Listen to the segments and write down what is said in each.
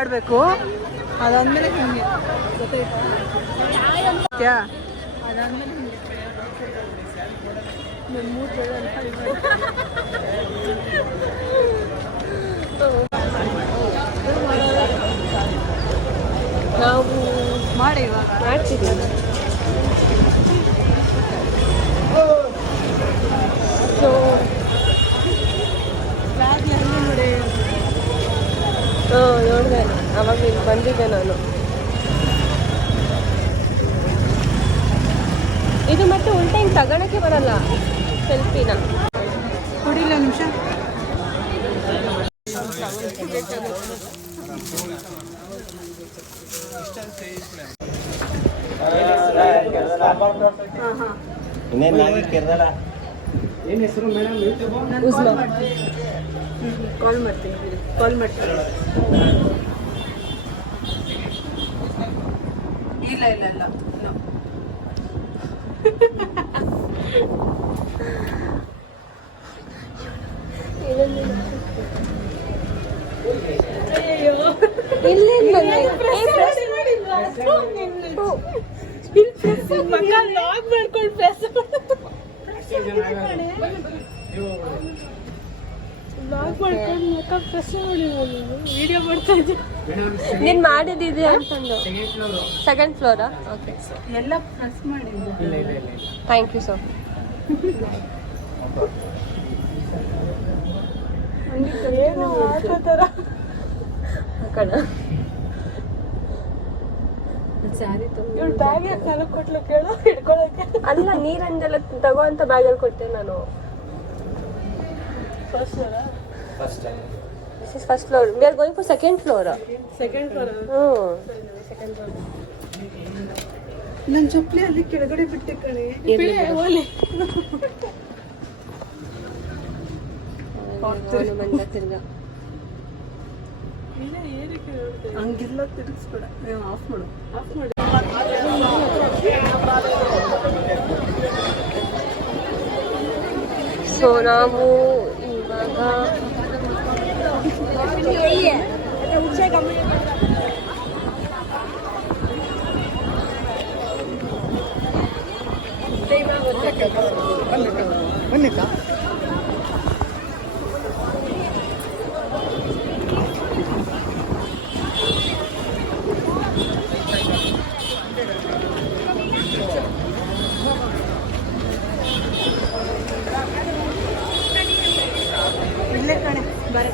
ಮಾಡಬೇಕು. ಅದಾದ್ಮೇಲೆ ಹಿಂಗೆ ಗೊತ್ತಾಯ್ತಾ? ಅದಾದ್ಮೇಲೆ ನಾವು ಮಾಡಿ ಇವಾಗ ಮಾಡ್ತಿದ್ದೀವಿ. ಸೊ ನೋಡಿದೆ, ಅವಾಗ ಇಲ್ಲಿ ಬಂದಿದ್ದೆ ನಾನು. ಇದು ಮತ್ತೆ ಉಲ್ಟಾ ಹಿಂಗೆ ತಗೊಳಕ್ಕೆ ಬರಲ್ಲ ಸೆಲ್ಫಿನ. ಕುಡಿಲ್ಲ ನಿಮಿಷ. ಏನು ಹೆಸರು ಮೇಡಮ್? ಕಾಲ್ ಮಾಡ್ತೀನಿ. ಇಲ್ಲ ವಿಡಿಯೋ ಮಾಡ್ತಾ ಇದ್ದೆ. ನೀನು ಮಾಡಿದ್ದಿದೆ ಅಂತಂದು. ಸೆಕೆಂಡ್ ಫ್ಲೋರಾ? ಓಕೆ, ಎಲ್ಲ ಪ್ರೆಸ್ ಮಾಡಿದ್ದೆ. Thank you sir. ಏನು ಆಟೋ ಥರ ಇವಳು ಬ್ಯಾಗ್ ಯಾಕೆ ನನಗೆ ಕೊಟ್ಲು ಕೇಳು ಹಿಡ್ಕೊಳಕ್ಕೆ? ಅಲ್ಲ, ನೀರಂದೆಲ್ಲ ತಗೋ ಅಂತ ಬ್ಯಾಗಲ್ಲಿ ಕೊಟ್ಟೆ ನಾನು. This is first floor. We are going for second floor. Second floor. Second floor. ನನ್ನ ಚಪ್ಪಲಿ ಅಲ್ಲಿ ಕೆಳಗಡೆ ಬಿಟ್ಟೆ ಕಣೆ. ಬಂದ ತಿರ್ಗಾ ಹಂಗೆಲ್ಲ ತಿರುಗಿಸ್ಬೇಡ. ಆಫ್ ಮಾಡು. ಸೊ ನಾವು ಇವಾಗ ಇಲ್ಲೇ ಕಣೆ ಬರ,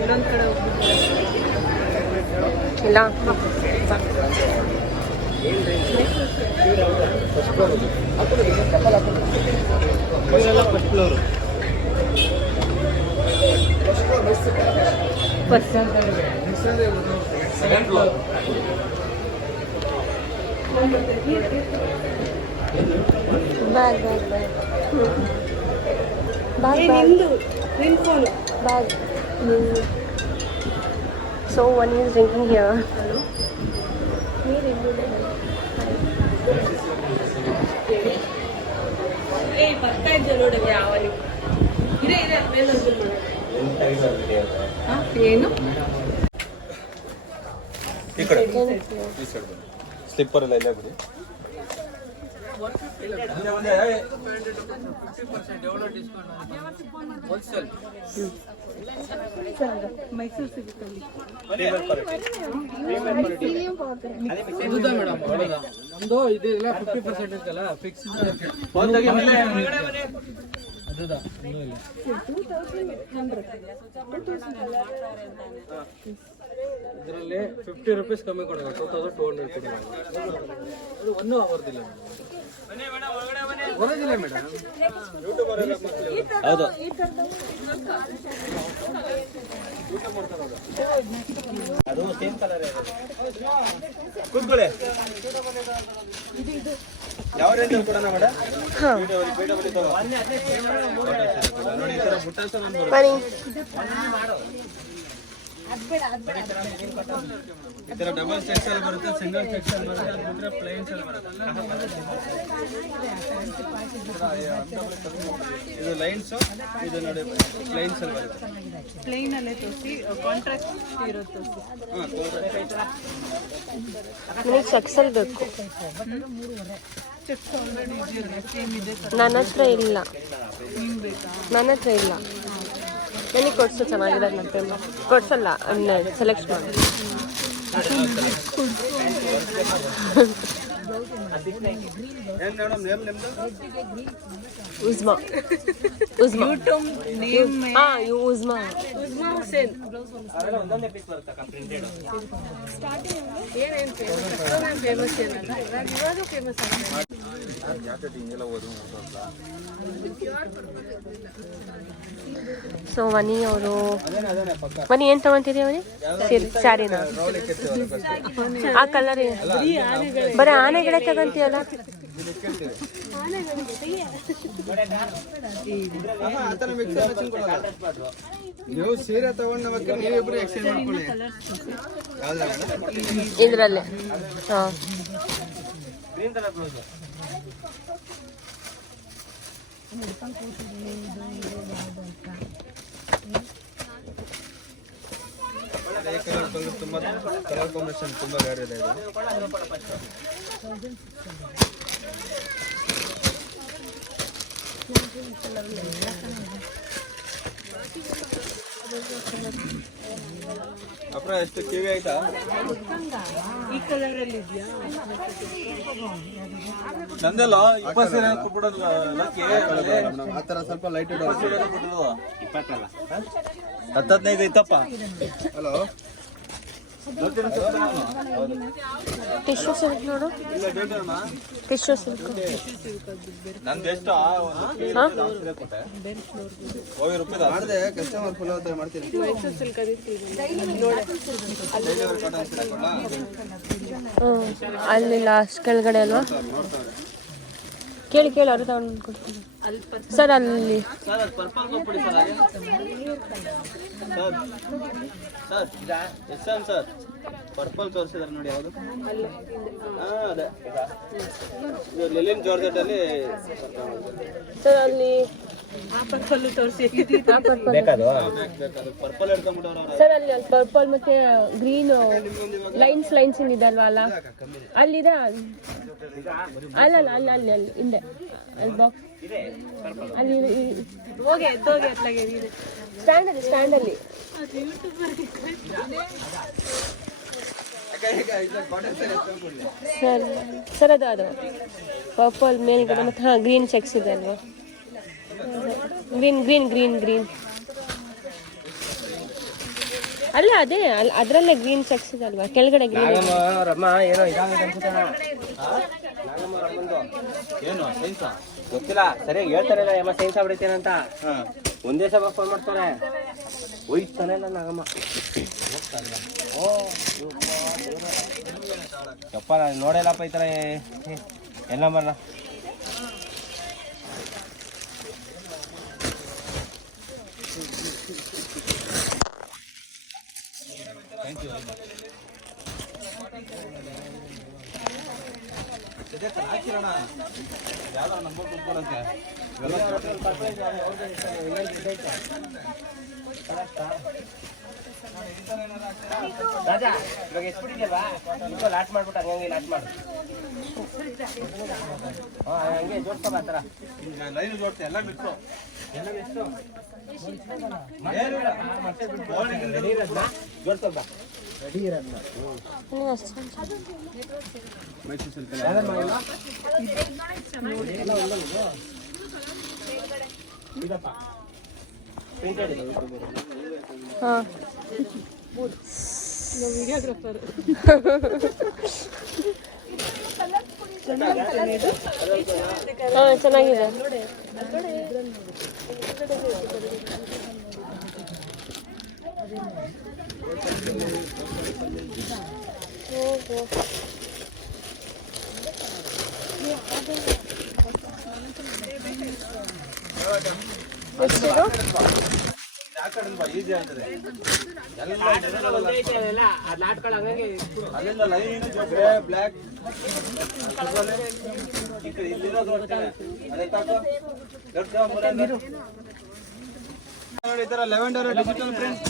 ಇನ್ನೊಂದು ಕಡೆ ಹೋಗ್ಬಿಟ್ಟು ಇಲ್ಲ. Bag. So one is drinking here. Hello. ಬರ್ತಾ ಇದ್ದೆ ನೋಡಿ ಯಾವಲ್ಲಿ ಇದೆ ಏನು ಈ ಕಡೆ ಸ್ಲಿಪ್ಪರ್ ಎಲ್ಲ ಇಲ್ಲೇ ಬಿಡಿ. ಮೈಸೂರು ಸಿಗುತ್ತಲ್ಲಿ ನಮ್ದು ಇದೆಲ್ಲ 50% ಇತ್ತಲ್ಲ ಫಿಕ್ಸ್ ಇದರಲ್ಲಿ 50 ರೂಪೀಸ್ ಕಮ್ಮಿ ಕೊಡೋದು, 2200 ಕೊಡಿ. ಅದು ಒಂದು ಅವರ್ದಿಲ್ಲ ಬರೋದಿಲ್ಲ ಮೇಡಮ್. ಹೌದು, ಅದು ಸೇಮ್ ಕಲರ್ ಕೂತ್ಕೊಳ್ಳಿ. ಯಾವ ರೇಂಜ್ ಕೊಡೋಣ ಮೇಡಮ್? ನೋಡಿ ಈ ಥರ ಬುಟ್ಟಾಸ ಈ ತರ ಡಬಲ್ ಸೆಕ್ಷನ್ ಬರುತ್ತೆ, ಸಿಂಗಲ್ ಸೆಕ್ಷನ್ ಬರುತ್ತೆ, ಅದು ಬಿಟ್ರೆ ಪ್ಲೈನ್ಸ್ ಅಲ್ಲಿ ಬರುತ್ತೆ. ಇದು ಲೈನ್ಸ್, ಇದು ನೋಡಿ ಪ್ಲೈನ್ಸ್ ಅಲ್ಲಿ ಬರುತ್ತೆ. ಪ್ಲೇನ್ ಅಲ್ಲೇ ತೋರಿಸಿ, ಕಾಂಟ್ರಾಕ್ಟ್ ಇರೋ ತೋರಿಸಿ. ನನಗೆ ಸೆಕ್ಸಲ್ ಬೇಕು. ಚೆಕ್ಸ್ ಆಲ್ರೆಡಿ ಇದೆಯಲ್ಲ, ಸೇಮ್ ಇದೆ. ನನ್ನ ಹತ್ರ ಇಲ್ಲ. ನನ್ನ ಹತ್ರ ಇಲ್ಲ. ನನಗೆ ಕೊಡ್ಸು, ಚೆನ್ನಾಗಿರೋದು ನನ್ನ ಟೈಮ್ ಕೊಡ್ಸಲ್ಲ, ಸೆಲೆಕ್ಟ್ ಮಾಡಿ. ಏನ್ ಮೇಡಮ್ ನೇಮ್ ನಿಮ್ದು? ಉಜ್ಮಾ. ಉಜ್ಮಾ. ಯೂಟ್ಯೂಬ್ ನೇಮ್ ಹಾ, ಉಜ್ಮಾ. ಉಜ್ಮಾ ಹುಸೇನ್. ಒಂದೊಂದೇ ಪೀಸ್ ಬರುತ್ತೆ ಪ್ರಿಂಟೆಡ್. ಏನೇನು ಫೇಮಸ್ ಏನಲ್ಲ, ಇವಾಗ ಫೇಮಸ್ ಆಗಿದೆ. ಸೊ ವನಿ ಅವರು ವನಿ ಏನು ತಗೊಂತೀರಿ ಅವನಿ ಸ್ಯಾರಿನ? ಆ ಕಲರ್ ಬರೀ ಆನೆಗಳೇ ತಗೊಂತೀವಲ್ಲ. ನೀವು ಸೀರೆ ತಗೊಂಡು ನೀವಿಬ್ರು ಎಕ್ಸ್ಚೇಂಜ್ ಮಾಡ್ಕೊಳ್ಳಿ. ಇದರಲ್ಲೇ ಹಾಂ. ತುಂಬಾ ಕಲರ್ ಕಾಂಬಿನೇಷನ್ ತುಂಬಾ ಬೇರೆ ಇದೆ. ಅಪ್ರ ಎಷ್ಟು ಕಿವಿ ಆಯ್ತಾ? ಈ ಕಲರ್ ಅಲ್ಲಿ ಇದೆಯಾ? ನಂದೆಲ್ಲ 20 ಸೀರೆ ಕೊಟ್ಬಿಡೋದು. ಆ ಥರ ಸ್ವಲ್ಪ ಲೈಟ್ 10-15 ಐತಪ್ಪ. ಹಲೋ, ಟಿಶ್ಯೂ ಸಿಲ್ಕ್ ನೋಡು. ಟಿಶ್ಯೂ ಸಿಲ್ಕ್ ನಂದು ಎಷ್ಟು ಮಾಡಿದೆ ಕಸ್ಟಮರ್ ಫುಲ್ ಅವತ್ತು ಮಾಡ್ತೀನಿ. ಅಲ್ಲಿ ಲಾಸ್ಟ್ ಕೆಳಗಡೆ ಅಲ್ವಾ? ಕೇಳಿ ಅವ್ರು ತಗೊಂಡು ಕೊಡ್ತೀನಿ ಸರ್. ಅಲ್ಲಿ ಸರ್ ಪರ್ಪಲ್ ತೋರಿಸಿದಾರೆ ನೋಡಿ. ಯಾವುದು? ಅದೇ ಲಿಲಿನ್ ಜಾರ್ಜೆಟ್ ಅಲ್ಲಿ ಸರ್ ಅಲ್ಲಿ ಪರ್ಪಲ್ ತೋರಿಸಿ. ಪರ್ಪಲ್ ಹಿಡ್ಕೊಂಡ್ಬಿಟ್ಟವ್ರ. ಸರ್ ಅಲ್ಲಿ ಪರ್ಪಲ್ ಮತ್ತೆ ಗ್ರೀನ್ ಲೈನ್ಸ್ ಇದೆ ಅಲ್ವಾ? ಅಲ್ಲ ಅಲ್ಲಿದೆ. ಅಲ್ಲ ಅಲ್ಲಿ ಹಿಂದೆ ಅಲ್ಲಿ ಬಾಕ್ಸ್ ಅಲ್ಲಿ ಹೋಗಿ ಎದ್ದೋಗಿ ಅತ್ಲಾಗೆ ಸ್ಟ್ಯಾಂಡಲ್ಲಿ ಸರ್ ಅದು ಪರ್ಪಲ್ ಮೇಲ್ಗಡೆ ಮತ್ತೆ ಹಾಂ ಗ್ರೀನ್ ಚೆಕ್ಸ್ ಇದೆ ಅಲ್ವಾ? ಗ್ರೀನ್ ಅಲ್ಲ ಅದೇ ಅದರಲ್ಲೇ ಗ್ರೀನ್ ಚೆಕ್ಸ್ ಇದೆ ಅಲ್ವಾ ಕೆಳಗಡೆ? ಗ್ರೀನ್ ಗೊತ್ತಿಲ್ಲ ಸರಿಯಾಗಿ ಹೇಳ್ತಾರೆ. ಸೈನ್ಸ್ ಆಗ್ಬಿಡ್ತೇನೆ ಅಂತ ಒಂದೇ ಸಲ ಫೋನ್ ಮಾಡ್ತಾರೆ. ಹೋಯ್ತಾನೆ ಇಲ್ಲ ನಾಗಮ್ಮ. ಯಪ್ಪ ನಾನು ನೋಡಿಲ್ಲಪ್ಪ ಈ ಥರ ಎಲ್ಲ ಬರಲ್ಲ. ಹಾಕಿರೋಣ ಯಾವ್ದಾರ ನಂಬರ್ ಕೊಟ್ಕೊಡಕ್ಕೆ. ರಾಜಾ ಇವಾಗ ಎಷ್ಟು ಬಿಟ್ಟಿದ್ಯಲ್ವಾ? ಲಾಟ್ ಮಾಡ್ಬಿಟ್ಟು ಹಂಗೆ ಲಾಟ್ ಮಾಡು. ಹಂಗೆ ಜೋಡ್ಸ್ಕೊಬ. ಆ ಥರ ಲೈನ್ ಜೋಡ್ತೆ ಎಲ್ಲ ಬಿಟ್ಟು ಜೋಡ್ಸ್ಕೊಬ. ಮೈಸೂರು ಸಿಲ್ಕ್ ಹಾಂ ವಿಡಿಯೋಗ್ರಾಫರ್. ಹಾಂ ಚೆನ್ನಾಗಿದೆ. ಎಷ್ಟಿದು? ಆ ಕಡೆ ಬಾ ಈಜಿ ಆಗ್ತದೆ ಅಲ್ಲಿಂದ ಲೈನ್ ಗ್ರೇ ಬ್ಲ್ಯಾಕ್ ನೋಡಿ ಈ ತರ ಲೆವೆಂಡರ್ ಡಿಜಿಟಲ್ ಪ್ರಿಂಟ್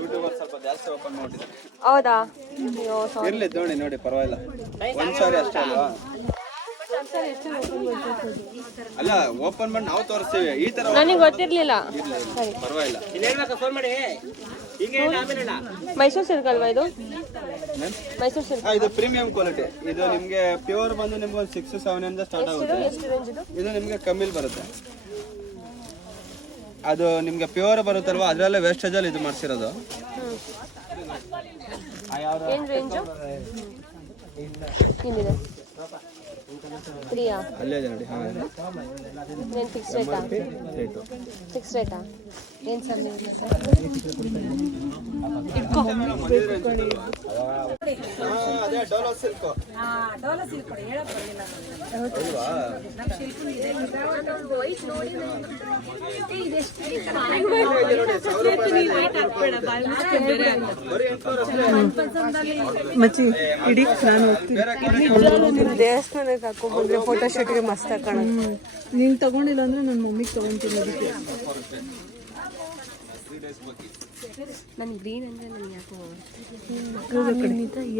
ಯೂಟ್ಯೂಬರ್ ಸ್ವಲ್ಪ ಜಾಸ್ತಿ ಓಪನ್ ಮಾಡಿದ್ದಾರೆ. ಹೌದಾ? ಇರ್ಲಿ ನೋಡಿ ನೋಡಿ ಪರವಾಗಿಲ್ಲ. ಒಂದ್ ಸಾರಿ ಅಷ್ಟೇ ಅಲ್ವಾ? ಅಲ್ಲ ಓಪನ್ ಮಾಡಿ ನಾವು ತೋರಿಸ್ತೀವಿ ಈ ತರ. ನನಗೆ ಗೊತ್ತಿರ್ಲಿಲ್ಲ. ಪರವಾಗಿಲ್ಲ. ಮೈಸೂರು ಸಿಲ್ಕ್ ಅಲ್ವಾ ಇದು? ಮೈಸೂರು ಸಿಲ್ಕ್. ಇದು ಪ್ರೀಮಿಯಂ ಕ್ವಾಲಿಟಿ. ಇದು ನಿಮ್ಗೆ ಪ್ಯೂರ್ ಬಂದು ನಿಮ್ಗೆ ಒಂದು 6-7 ಇಂದ ಸ್ಟಾರ್ಟ್ ಆಗುತ್ತೆ. ಎಷ್ಟು ರೇಂಜ್ ಇದು? ಇದು ನಿಮ್ಗೆ ಕಮ್ಮಿಲ್ ಬರುತ್ತೆ. ಅದು ನಿಮ್ಗೆ ಪ್ಯೂರ್ ಬರುತ್ತಲ್ವಾ, ಅದ್ರಲ್ಲೇ ವೇಸ್ಟೇಜ್ ಅಲ್ಲಿ ಇದು ಮಾಡ್ಸಿರೋದು. ಏನ್ ರೇಂಜ್ ಏನಿದೆ? ಫ್ರೀಯಾ? ಅಲ್ಲೇ ಇದೆ ನೋಡಿ. ಏನು ಫಿಕ್ಸ್ ರೇಟಾ? ಫಿಕ್ಸ್ ರೇಟಾ? ಏನು ಸರ್ ನೀವು ಅದೇ ಡೋಲೋ ಸಿಲ್ಕ್. ಮಚ್ಚಿ ಇಡೀ ನಾನು ದೇವಸ್ಥಾನಕ್ಕೆ ಹಾಕೊಂಡ್ಬಂದ್ರೆ ಫೋಟೋ ಶೂಟ್ಗೆ ಮಸ್ತ್ ಕಾಣುತ್ತೆ. ನೀನು ತಗೊಂಡಿಲ್ಲ ಅಂದ್ರೆ ನನ್ನ ಮಮ್ಮಿಗೆ ತಗೊಂತೀನಿ. ಅದಕ್ಕೆ ನನ್ ಗ್ರೀನ್ ಅಂದ್ರೆ ನನ್ಗೆ ಯಾಕೋ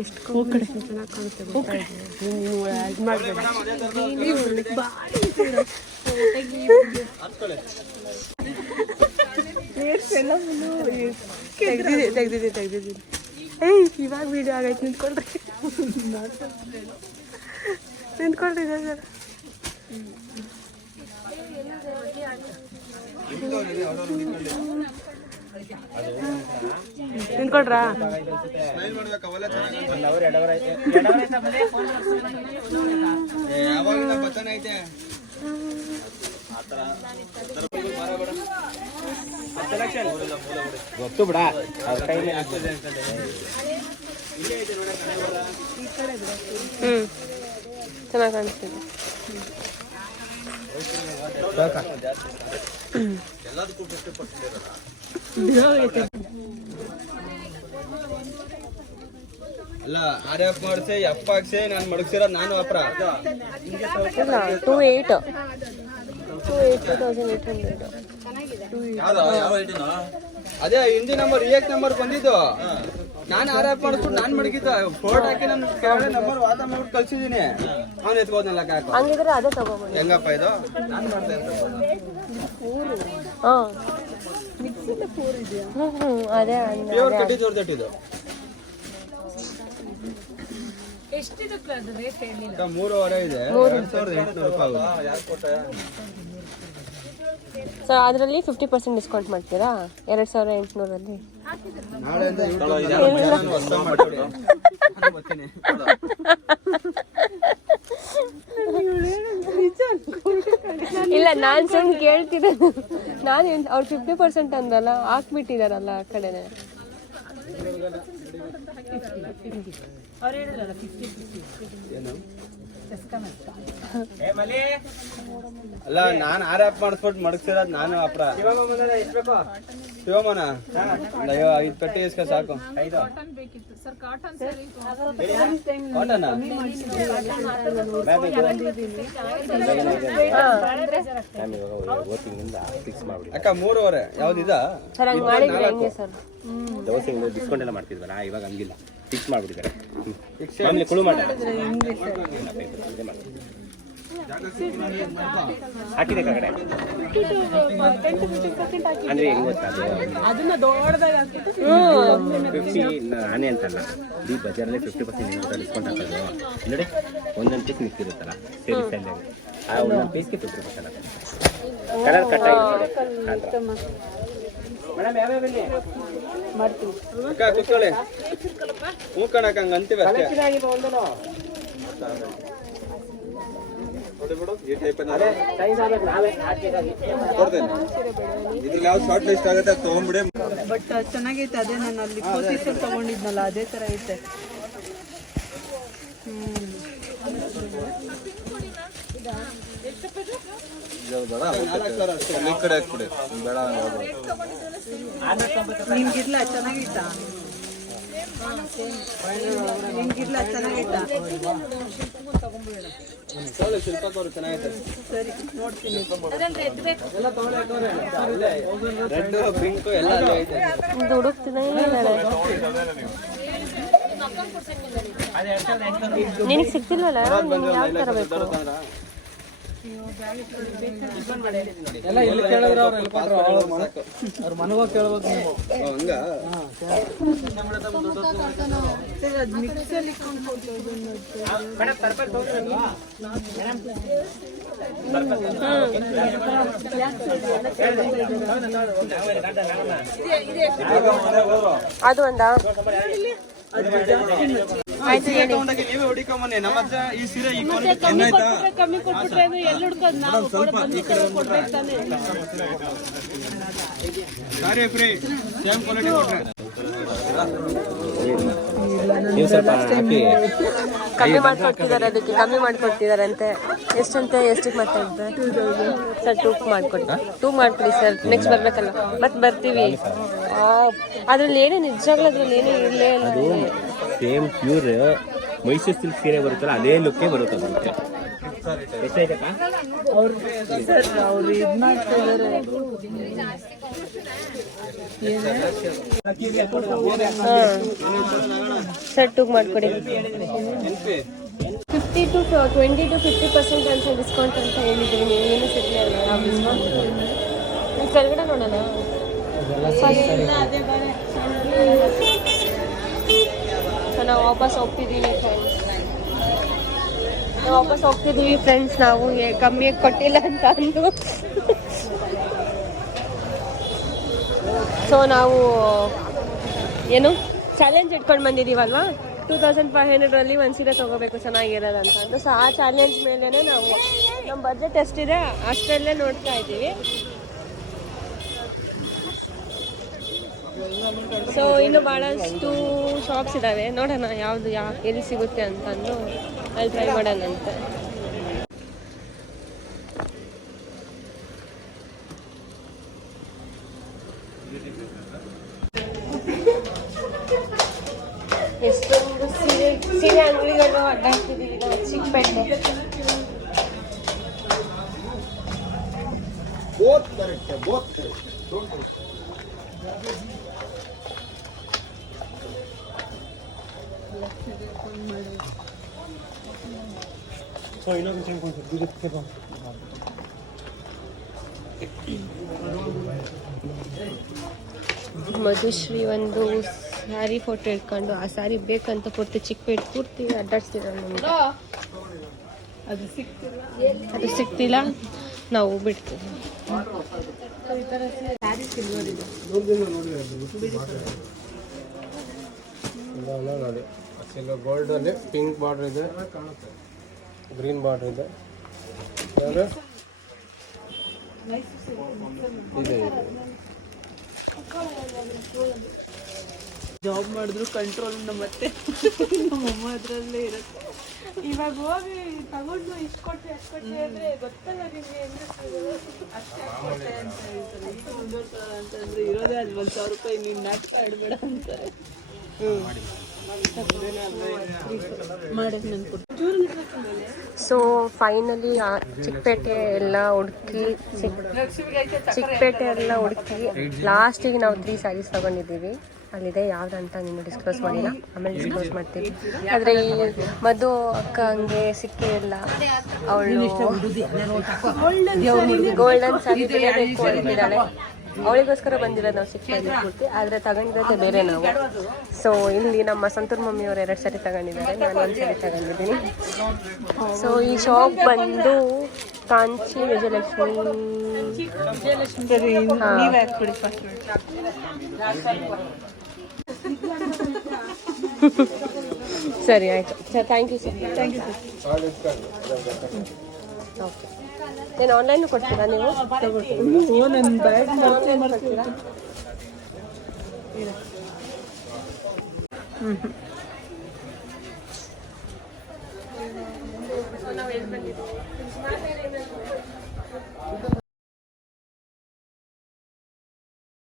ಎಷ್ಟು ಚೆನ್ನಾಗಿ ಕಾಣುತ್ತೆ. ತೆಗ್ದಿದ್ದೀನಿ. ಏಯ್ ಇವಾಗ ವಿಡಿಯೋ ಆಗೈತೆ. ನಿಂತ್ಕೊಳ್ರಿ ಸರ್. ನಿಂತ್ಕೊಳ್ರಾ? ಗೊತ್ತು ಬಿಡ ಚೆನ್ನಾಗಿ ಕಾಣಿಸ್ತಿದೆ. ಅಲ್ಲ RF ಮಾಡಿಸಿ ಎಫ್ ಹಾಕ್ಸಿ ನಾನು ಮಡಗ್ಸಿರೋದು ನಾನು ಅಪ್ರ. ಇಲ್ಲ 28,800. ಅದೇ ಹಿಂದಿ ನಂಬರ್ EX ನಂಬರ್ ಬಂದಿದ್ದು. ನಾನು RF ಮಾಡಿಸ್ಬಿಟ್ಟು ನಾನು ಮಡಗಿದ್ದ ಫೋಟೋ ಹಾಕಿ ನನ್ನ ಕೆಳಗಡೆ ನಂಬರ್ ವಾದ ಮಾಡ್ಬಿಟ್ಟು ಕಳ್ಸಿದೀನಿ. ಅವ್ನು ಎತ್ಕೋದ್ನಲ್ಲ ಕಾಕ. ಹಂಗಿದ್ರೆ ಅದೇ ತಗೋಬೋದು. ಹೆಂಗಪ್ಪ ಇದು? ನಾನು ಮಾಡ್ತಾ ಇರ್ತೀನಿ. ಅದೇ ಪ್ಯೂರ್ ಕಟ್ಟಿ ಜೋರ್ದಟ್ ಇದು. ಎಷ್ಟಿದೆ ರೇಟ್ ಹೇಳಿಲ್ಲ. 3,500 ಇದೆ. 2,800 ರೂಪಾಯಿ ಆಗುತ್ತೆ. ಸೊ ಅದರಲ್ಲಿ 50% ಡಿಸ್ಕೌಂಟ್ ಮಾಡ್ತೀರಾ? 2,800 ನಾಳೆಯಿಂದ ಇಲ್ಲ, ನಾನು ಸುಮ್ಮನೆ ಕೇಳ್ತಿದ್ದೆ. ನಾನು ಅವ್ರು 50% ಅಂದಲ್ಲ, ಹಾಕ್ಬಿಟ್ಟಿದಾರಲ್ಲ ಆ ಕಡೆನೆ. ಅಲ್ಲ ನಾನು RF ಮಾಡಿಸ್ಬಿಟ್ಟು ಮಡಗ್ಸಿರೋದು ನಾನು ಅಪ್ರ. ಶಿವಮನ ಅಯ್ಯೋ 5 ಕಟ್ಟಿ ಇಸ್ಕ ಸಾಕು. ಕಾಟನ್ ಅಕ್ಕ 3,500 ಯಾವ್ದಿದ ಸರ್ ಹಂಗೆ ಮಾಡಿದ್ರೆ ಹೆಂಗೆ ಸರ್? ದೋಸೆ ಡಿಸ್ಕೌಂಟ್ ಎಲ್ಲ ಮಾಡ್ತಿದ್ವಲ್ಲ, ಇವಾಗ ಹಂಗಿಲ್ಲ, ಫಿಕ್ಸ್ ಮಾಡ್ಬಿಟ್ಟಿದ್ದಾರೆ. ಆಮೇಲೆ ಕುಳು ಮಾಡ ಹಾಕಿದೆ ಕಡೆ ಅಂದ್ರೆ ಹೆಂಗ್ ಗೊತ್ತಾ, ಅದನ್ನ ದೊಡ್ಡದಾಗ 50 ನಾನೇ ಅಂತಲ್ಲ, ಈ ಬಜಾರಲ್ಲಿ 50% ಡಿಸ್ಕೌಂಟ್ ಹಾಕೋದು ನೋಡಿ. ಒಂದೊಂದು ಪೀಸ್ ಮಿಕ್ಕಿರುತ್ತಲ್ಲ ಸೇರಿ ಸ್ಟೈಲ್, ಆ ಒಂದೊಂದು ಪೀಸ್ಗೆ 50% ಕಲರ್ ಕಟ್ ಆಗಿದೆ ಮೇಡಮ್. ಯಾವ್ಯಾವ ಬನ್ನಿ ಮಾಡ್ತೀವಿ. ಅಕ್ಕ ಕುತ್ಕೊಳ್ಳಿ. ಹ್ಞೂ ಕಣಕ್ಕ ಹಂಗೆ ಅಂತೀವಿ ಅಷ್ಟೇ. ಇದ್ರಲ್ಲಿ ಯಾವ ಶಾರ್ಟ್ ಲಿಸ್ಟ್ ಆಗುತ್ತೆ ತಗೊಂಡ್ಬಿಡಿ. ಬಟ್ ಚೆನ್ನಾಗೈತೆ. ಅದೇ ನಾನು ಅಲ್ಲಿ ಕೋಚಿಸಲ್ಲಿ ತಗೊಂಡಿದ್ನಲ್ಲ, ಅದೇ ತರ ಐತೆ. ನಿಮ್ಗಿರ್ಲ ಚೆನ್ನಾಗಿತ್ತಾ? ನಿಮ್ಗಿರ್ಲ ಚೆನ್ನಾಗಿತ್ತಾ? ಶಿಲ್ಪಕ್ಕವರು ಚೆನ್ನಾಗೈತೆ. ಸರಿ ನೋಡ್ತೀನಿ. ರೆಡ್ ಪಿಂಕ್ ಎಲ್ಲ ಅಲ್ಲೇ ಐತೆ. ಇದು ಹುಡುಕ್ತಿದ್ದೆ ನಿನಗೆ ಸಿಕ್ತಿಲ್ವಲ್ಲ, ಯಾವ ಥರ ಬೇಕು? ಎಲ್ಲ ಎಲ್ಲಿ ಕೇಳಿದ್ರೆ ಅವ್ರು ಹೇಳ್ಕೊಟ್ರು, ಅವ್ರ ಮನೆಗೋಗಿ ಕೇಳ್ಬೇಕು ನೀವು. ಹಂಗ ಅದು ಮಿಕ್ಸಲ್ಲಿ ಅದು ಒಂದಾ? ಆಯ್ತು ಹೇಳಿ. ನೀವೇ ಹುಡುಕೊಂಬನ್ನಿ. ನಮ್ಮ ಹತ್ರ ಈ ಸೀರೆ ಈ ಕಮ್ಮಿ ಕೊಟ್ಬಿಟ್ರೆ ಎಲ್ಲಿ ಹುಡ್ಕೋದು ನಾವು? ಕೊಡ್ಬೇಕು ತಾನೆ. ಸಾರಿ ಫ್ರೀ ಸೇಮ್ ಕ್ವಾಲಿಟಿ ಕೊಟ್ರೆ ನೀವು ಸ್ವಲ್ಪ ಹಾಕಿ. ಕಮ್ಮಿ ಮಾಡ್ಕೊಡ್ತಿದ್ದಾರೆ, ಅದಕ್ಕೆ ಕಮ್ಮಿ ಮಾಡ್ಕೊಡ್ತಿದಾರಂತೆ. ಎಷ್ಟಂತೆ? ಎಷ್ಟಕ್ಕೆ ಮಾತಾಡಿದ್ರೆ? ಸರ್ 2 ಮಾಡ್ಕೊಡಿ, 2 ಮಾಡ್ಕೊಡಿ ಸರ್. ನೆಕ್ಸ್ಟ್ ಬರ್ಬೇಕಲ್ಲ, ಮತ್ತೆ ಬರ್ತೀವಿ. ಅದ್ರಲ್ಲಿ ಏನೇ ನಿಜವಾಗ್ಲೂ ಅದ್ರಲ್ಲಿ ಏನೇ ಇರಲೇ ಇಲ್ಲ. ಅದು ಸೇಮ್ ಪ್ಯೂರ್ ಮೈಸೂರು ಸಿಲ್ಕ್ ಸೀರೆ ಬರುತ್ತಲ್ಲ ಅದೇ ಲುಕ್ಕೇ ಬರುತ್ತೆ ಅದಕ್ಕೆ. ಎಷ್ಟಾಯ್ತಕ್ಕ? ಅವ್ರು ಇದು ಮಾಡ್ತಾ ಇದ್ದಾರೆ. ಸರ್ 2 ಮಾಡ್ಕೊಡಿ. 50 to 20 to 50% ಅಂತ ಡಿಸ್ಕೌಂಟ್ ಅಂತ ಹೇಳಿದ್ದೀವಿ. ನೀವೇನು ಸಿಗಲಿಲ್ಲ ಯಾವ ಡಿಸ್ಕೌಂಟ್? ಕೆಳಗಡೆ ನೋಡೋಣ. ಸೊ ನಾವು ವಾಪಸ್ ಹೋಗ್ತಿದ್ದೀವಿ ಫ್ರೆಂಡ್ಸ್. ನಾವು ಕಮ್ಮಿಯಾಗಿ ಕೊಟ್ಟಿಲ್ಲ ಅಂತ ಅಂದು ಸೊ ನಾವು ಏನು ಚಾಲೆಂಜ್ ಇಟ್ಕೊಂಡು ಬಂದಿದ್ದೀವಲ್ವಾ, 2500ರಲ್ಲಿ ಒಂದು ಸೀರೆ ತೊಗೋಬೇಕು ಚೆನ್ನಾಗಿರೋದಂತ ಅಂದು. ಸೊ ಆ ಚಾಲೆಂಜ್ ಮೇಲೇ ನಾವು ನಮ್ಮ ಬಜೆಟ್ ಎಷ್ಟಿದೆ ಅಷ್ಟರಲ್ಲೇ ನೋಡ್ತಾ ಇದ್ದೀವಿ. ಸೊ ಇನ್ನು ಭಾಳಷ್ಟು ಶಾಪ್ಸ್ ಇದ್ದಾವೆ, ನೋಡೋಣ ಯಾವುದು ಎಲ್ಲಿ ಸಿಗುತ್ತೆ ಅಂತಂದು ಅಲ್ಲಿ ಟ್ರೈ ಮಾಡೋಣಂತೆ. ಎಷ್ಟೊಂದು ಸೀರೆ ಅಂಗಡಿಗಳು ಅಡ್ಡಾಡ್ತಿದ್ದೀವಿ ನಾವು ಚಿಕ್ಕಪೇಟೆ. ಮಧುಶ್ರೀ ಒಂದು ಸ್ಯಾರಿ ಫೋಟೋ ಇಟ್ಕೊಂಡು ಆ ಸ್ಯಾರಿ ಬೇಕಂತ ಪೂರ್ತಿ ಚಿಕ್ಕಪೇಟೆ ಪೂರ್ತಿ ಅಡ್ಡಾಡ್ತಿದ್ದಾರೆ ನಮಗೆ. ಅದು ಸಿಗ್ತಿಲ್ಲ, ನಾವು ಬಿಡ್ತೀವಿ. ನೋಡಿ ಗೋಲ್ಡ್ ಅಲ್ಲಿ ಪಿಂಕ್ ಬಾರ್ಡರ್ ಇದೆ, ಗ್ರೀನ್ ಬಾರ್ಡರ್ ಇದೆ. ಜಾಬ್ ಮಾಡಿದ್ರು ಕಂಟ್ರೋಲ್ ಮತ್ತೆ ನಮ್ಮಮ್ಮ ಅದ್ರಲ್ಲೇ ಇರುತ್ತೆ. ಇವಾಗ ಹೋಗಿ ತಗೊಂಡು ಇಷ್ಟು ಕೊಟ್ಟೆ ಅಷ್ಟು ಕೊಟ್ಟೆ ಅಂದ್ರೆ ಗೊತ್ತಲ್ಲ ನಿಮಗೆ ಅಷ್ಟೇ ಕೊಟ್ಟೆ ಅಂತ ಹೇಳ್ತಾರೆ. ಈಗ ಮುಂದುವರ್ತಾರೆ ಅಂತಂದ್ರೆ ಇರೋದೇ ಅದು 1000 ರೂಪಾಯಿ, ನೀನು ನಾಟಕ ಆಡಬೇಡ ಅಂತಾರೆ. ಸೊ ಫೈನಲಿ ಚಿಕ್ಕಪೇಟೆ ಎಲ್ಲ ಹುಡುಕಿ ಲಾಸ್ಟಿಗೆ ನಾವು 3 ಸ್ಯಾರೀಸ್ ತಗೊಂಡಿದ್ದೀವಿ. ಅಲ್ಲಿದೆ ಯಾವ್ದಂತ ನೀನು ಡಿಸ್ಕ್ಲೋಸ್ ಮಾಡಿಲ್ಲ, ಆಮೇಲೆ ಡಿಸ್ಕ್ಲೋಸ್ ಮಾಡ್ತೀವಿ. ಆದರೆ ಈ ಮಧು ಅಕ್ಕ ಹಂಗೆ ಸಿಕ್ಕೇ ಇಲ್ಲ. ಅವಳು ಗೋಲ್ಡನ್ ಸ್ಯಾರಿ ಅಂತಿದ್ದಾಳೆ, ಅವಳಿಗೋಸ್ಕರ ಬಂದಿರೋದು ನಾವು ಸಿಕ್ಕಿದ್ದೀವಿ ಪೂರ್ತಿ. ಆದರೆ ತಗೊಂಡಿರೋದೇ ಬೇರೆ ನಾವು. ಸೊ ಇಲ್ಲಿ ನಮ್ಮ ಸಂತೂರ್ ಮಮ್ಮಿಯವರು 2 ಸಾರಿ ತಗೊಂಡಿದ್ದಾರೆ, ನಾನು 1 ಸಾರಿ ತಗೊಂಡಿದ್ದೀನಿ. ಸೊ ಈ ಶಾಪ್ ಬಂದು ಕಾಂಚಿ ವಿಜಯಲಕ್ಷ್ಮಿ. ಸರಿ ಆಯಿತು sir, thank you sir. Okay, ಏನು ಆನ್ಲೈನು ಕೊಡ್ತೀರಾ ನೀವು? ನನ್ನ ಬ್ಯಾಗ್ ಕೊಡ್ತೀರಾ? ಎಲ್ಲಿ ಬಂದಿದ್ದೀವಿ